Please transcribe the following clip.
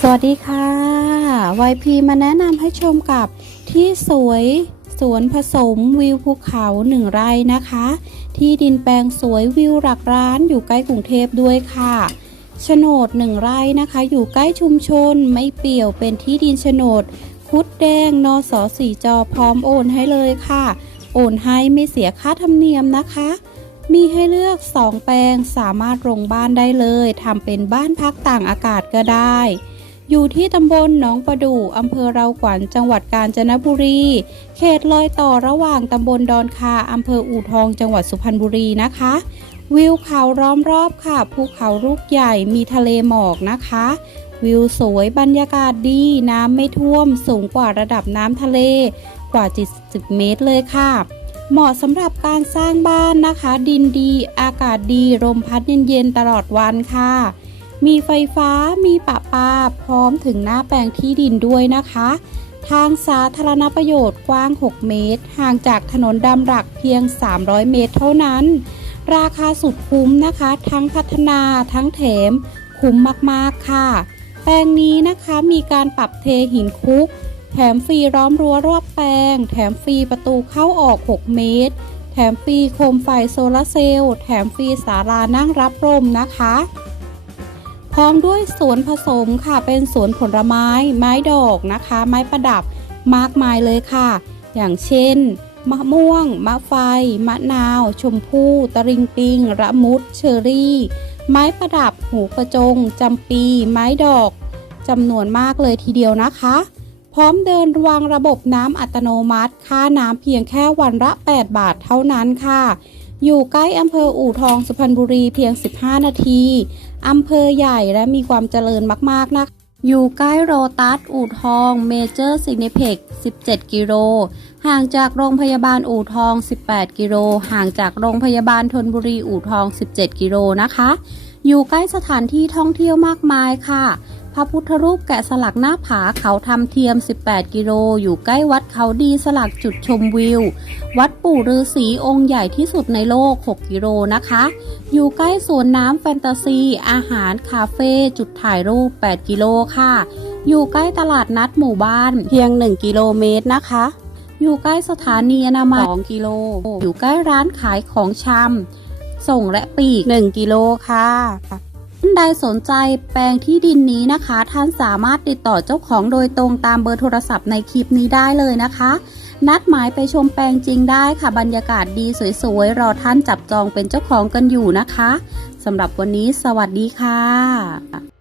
สวัสดีค่ะวายพีมาแนะนำให้ชมกับที่สวยสวนผสมวิวภูเขาหนึ่งไร่นะคะ ที่ดินแปลงสวยวิวหลักร้านอยู่ใกล้กรุงเทพด้วยค่ะโฉนดหนึ่งไร่นะคะ อยู่ใกล้ชุมชนไม่เปี่ยวเป็นที่ดินโฉนด คุดแดงนอสอสีจอพร้อมโอนให้เลยค่ะ โอนให้ไม่เสียค่าธรรมเนียมนะคะ มีให้เลือก 2 แปลงสามารถลงบ้านได้เลยทำเป็นบ้านพักต่างอากาศก็ได้ อยู่ที่ตำบลหนองประดู่อำเภอเราขวัญจังหวัดกาญจนบุรี เขตรอยต่อระหว่างตำบลดอนคาอำเภออู่ทองจังหวัดสุพรรณบุรีนะคะ วิวเขาล้อมรอบค่ะภูเขาลูกใหญ่มีทะเลหมอกนะคะ วิวสวยบรรยากาศดีน้ำไม่ท่วมสูงกว่าระดับน้ำทะเลกว่า 70 เมตรเลยค่ะเหมาะสำหรับการสร้างบ้านนะคะ ดินดี อากาศดีลมพัดเย็นๆตลอดวันค่ะ มีไฟฟ้ามีปะปาพร้อมถึงหน้าแปลงที่ดินด้วยนะคะ ทางสาธารณประโยชน์กว้าง 6 เมตร ห่างจากถนนดำหลักเพียง 300 เมตรเท่านั้น ราคาสุดคุ้มนะคะ ทั้งพัฒนาทั้งแถม คุ้มมากๆค่ะ แปลงนี้นะคะมีการปรับเทหินคุก แถมฟรีล้อมรั้วรอบแปลง แถมฟรีประตูเข้าออก 6 เมตร แถมฟรีโคมไฟโซลาร์เซลล์ แถมฟรีศาลานั่งรับลมนะคะ พร้อมด้วยสวนผสมค่ะ เป็นสวนผลไม้ ไม้ดอกนะคะ ไม้ประดับมากมายเลยค่ะ อย่างเช่น มะม่วง มะไฟ มะนาว ชมพู่ตะริงปิง ระมุด เชอรี่ ไม้ประดับ หูกระจง จำปี ไม้ดอกจำนวนมากเลยทีเดียวนะคะ พร้อมเดินวางระบบน้ำอัตโนมัติ ค่าน้ำเพียงแค่วันละ 8 บาทเท่านั้นค่ะ อยู่ใกล้อำเภออู่ทองสุพรรณบุรีเพียง 15 นาที อำเภอใหญ่และมีความเจริญมากๆนะคะอยู่ใกล้โรตัส อู่ทอง เมเจอร์ซินิเพ็ก17 กิโล ห่างจากโรงพยาบาลอู่ทอง 18 กิโล ห่างจากโรงพยาบาลธนบุรีอู่ทอง 17 กิโลนะคะ อยู่ใกล้สถานที่ท่องเที่ยวมากมายค่ะ พระพุทธรูปแกะสลักหน้าผาเขาทำเทียม 18 กิโล อยู่ใกล้วัดเขาดีสลักจุดชมวิว วัดปู่ฤาษีองค์ใหญ่ที่สุดในโลก 6 กิโลนะคะ อยู่ใกล้สวนน้ำแฟนตาซี อาหารคาเฟ่จุดถ่ายรูป 8 กิโลค่ะ อยู่ใกล้ตลาดนัดหมู่บ้านเพียง 1 กิโลเมตรนะคะ อยู่ใกล้สถานีอนามัย2กิโล อยู่ใกล้ร้านขายของชำส่งและปลีก 1 กิโลค่ะท่านใดสนใจแปลงที่ดินนี้นะคะ ท่านสามารถติดต่อเจ้าของโดยตรงตามเบอร์โทรศัพท์ในคลิปนี้ได้เลยนะคะ นัดหมายไปชมแปลงจริงได้ค่ะ บรรยากาศดีสวยๆ รอท่านจับจองเป็นเจ้าของกันอยู่นะคะสำหรับวันนี้สวัสดีค่ะ